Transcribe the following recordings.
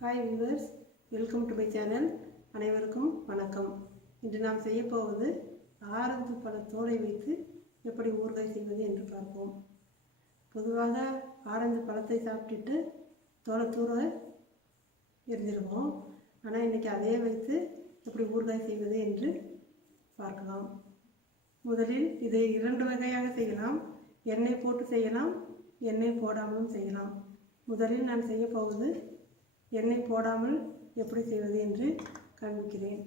Hi viewers, welcome to my channel. அனைவருக்கும் வணக்கம். இன்று நாம் செய்யப்போவது ஆரஞ்சு பழ தோலை வைத்து எப்படி ஊறுகாய் செய்வது என்று பார்ப்போம். பொதுவாக ஆரஞ்சு பழத்தை சாப்பிட்டுட்டு தோலை தூர எரிஞ்சிருவோம். ஆனால் இன்றைக்கி அதே வைத்து எப்படி ஊறுகாய் செய்வது என்று பார்க்கலாம். முதலில் இதை 2 வகையாக செய்யலாம். எண்ணெய் போட்டு செய்யலாம், எண்ணெய் போடாமலும் செய்யலாம். முதலில் நான் செய்ய போவது எண்ணெய் போடாமல் எப்படி செய்வது என்று காண்பிக்கிறேன்.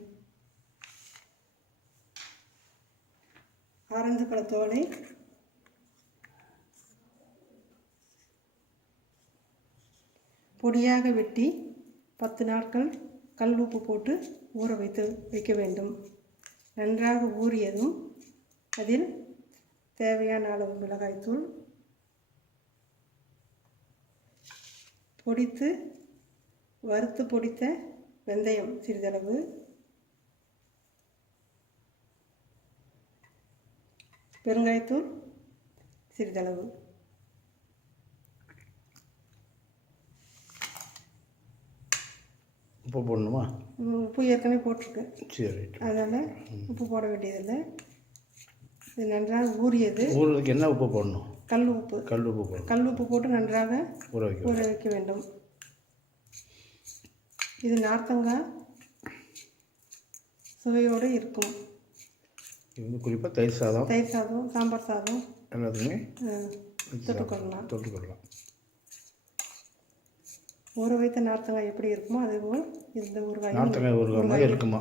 ஆரஞ்சு பழ தோலை பொடியாக வெட்டி 10 நாட்கள் கல் உப்பு போட்டு ஊற வைக்க வேண்டும். நன்றாக ஊறியதும் அதில் தேவையான அளவு மிளகாய்த்தூள், வறுத்து பொடித்த வெந்தயம் சிறிதளவு, பெருங்காயத்தூள் சிறிதளவு, உப்பு போடணுமா? உப்பு ஏற்கனவே போட்டிருக்கு, சரி. அதனால் உப்பு போட வேண்டியதில்லை. இது நன்றாக ஊறியது. ஊறுறதுக்கு என்ன உப்பு போடணும்? கல் உப்பு போடணும். கல் உப்பு போட்டு நன்றாக ஊற வைக்க வேண்டும். இது நார்த்தங்காய் சுவையோடு இருக்கும். இது வந்து குறிப்பாக தயிர் சாதம், சாம்பார் சாதம் எல்லாத்துக்குமே தொட்டுக்கொள்ளலாம். ஊற வைத்த நார்த்தங்காய் எப்படி இருக்குமோ அதேபோல் இந்த ஊறுகாய் இருக்கும்.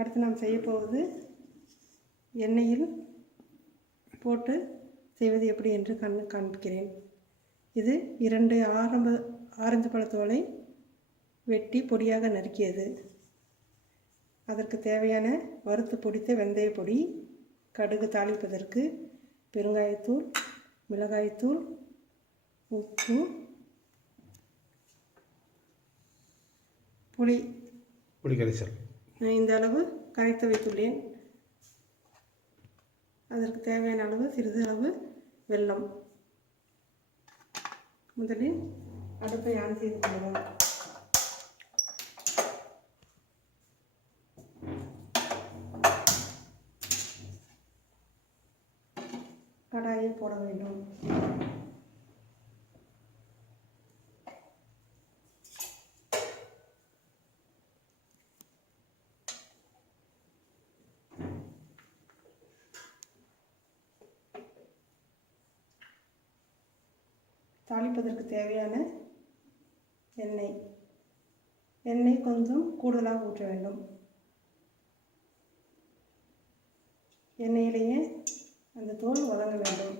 அடுத்து நாம் செய்ய போவது எண்ணெயில் போட்டு செய்வது எப்படி என்று காண்பிக்கிறேன். இது 2 ஆரஞ்சு பழத்தோலை வெட்டி பொடியாக நறுக்கியது. அதற்கு தேவையான வறுத்து பொடித்த வெந்தய பொடி, கடுகு தாளிப்பதற்கு, பெருங்காயத்தூள், மிளகாய்த்தூள், உப்பு, புளி கரைசல் இந்த அளவு கரைத்து வைத்துள்ளேன். அதற்கு தேவையான அளவு சிறிதளவு வெல்லம். முதலில் அடுப்பை ஆன் செய்து கொள்ளலாம். கடாயை போட வேண்டும். தாளிப்பதற்கு தேவையான எண்ணெய் கொஞ்சம் கூடுதலாக ஊற்ற வேண்டும். எண்ணெயிலேயே அந்த தோல் வதங்க வேண்டும்.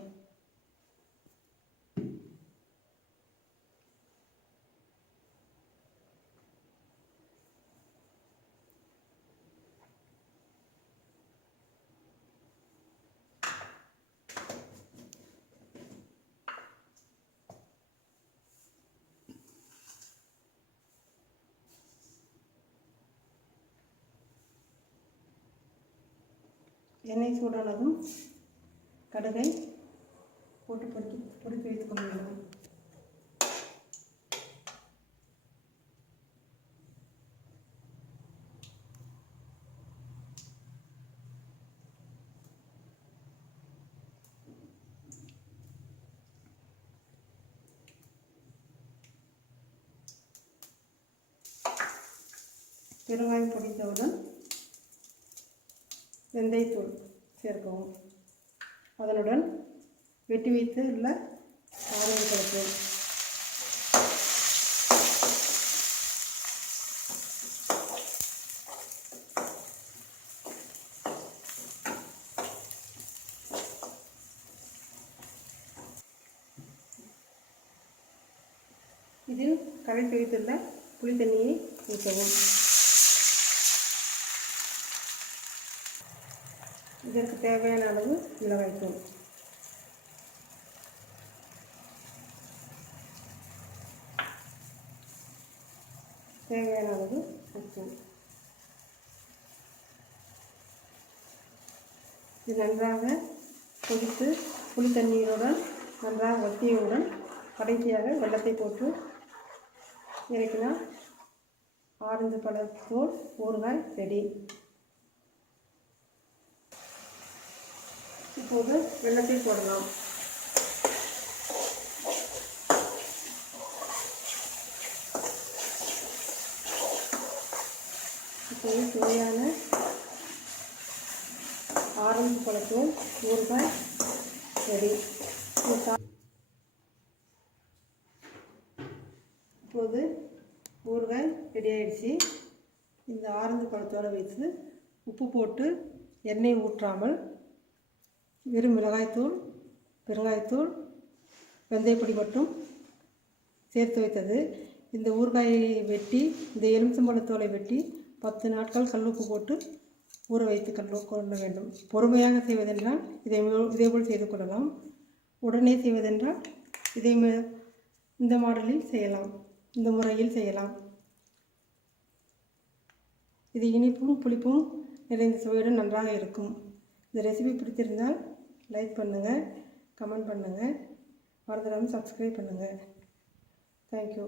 எண்ணெய் சூடானதும் கடுகை போட்டு பொடித்து வைத்துக் கொள்ள வேண்டும். பெருங்காயம் பொடித்தவுடன் வெந்தயத்தூள் சேர்க்கவும். அதனுடன் வெட்டி வைத்து உள்ள ஆரஞ்சு பழத்தூள், இதில் கரைத்து வைத்துள்ள புளி தண்ணியை ஊற்றவும். இதற்கு தேவையான அளவு மிளகாய்த்தூள், தேவையான அளவு உப்பு. இது நன்றாக கொதித்து புளி தண்ணீருடன் நன்றாக வற்றியவுடன் கடைசியாக வெல்லத்தை போட்டு இறக்கினால் ஆரஞ்சு பழத்தோல் ஊறுகாய் ரெடி. இப்போது வெல்லத்தை போடலாம். இப்போது சுவையான ஆரஞ்சு பழத்தோல் ஊறுகாய் ரெடி. இப்போது ஊறுகாய் ரெடி ஆகிடுச்சு. இந்த ஆரஞ்சு பழத்தோடு வைத்து உப்பு போட்டு எண்ணெய் ஊற்றாமல் வெறும் மிளகாய்த்தூள், பெருங்காயத்தூள், வெந்தயப்பொடி மட்டும் சேர்த்து வைத்தது. இந்த ஊறுகாயை வெட்டி, இந்த எலுமிச்சம்பழத்தோலை வெட்டி 10 நாட்கள் கல்லுப்பு போட்டு ஊற வைத்து கொள்ள வேண்டும். பொறுமையாக செய்வதென்றால் இதேபோல் செய்து கொள்ளலாம். உடனே செய்வதென்றால் இந்த மாடலில் செய்யலாம், இந்த முறையில் செய்யலாம். இது இனிப்பும் புளிப்பும் நிறைந்த சுவையுடன் நன்றாக இருக்கும். இந்த ரெசிபி பிடித்திருந்தால் லைக் பண்ணுங்கள், கமெண்ட் பண்ணுங்கள், மறந்துடாமல் சப்ஸ்கிரைப் பண்ணுங்கள். தேங்க்யூ.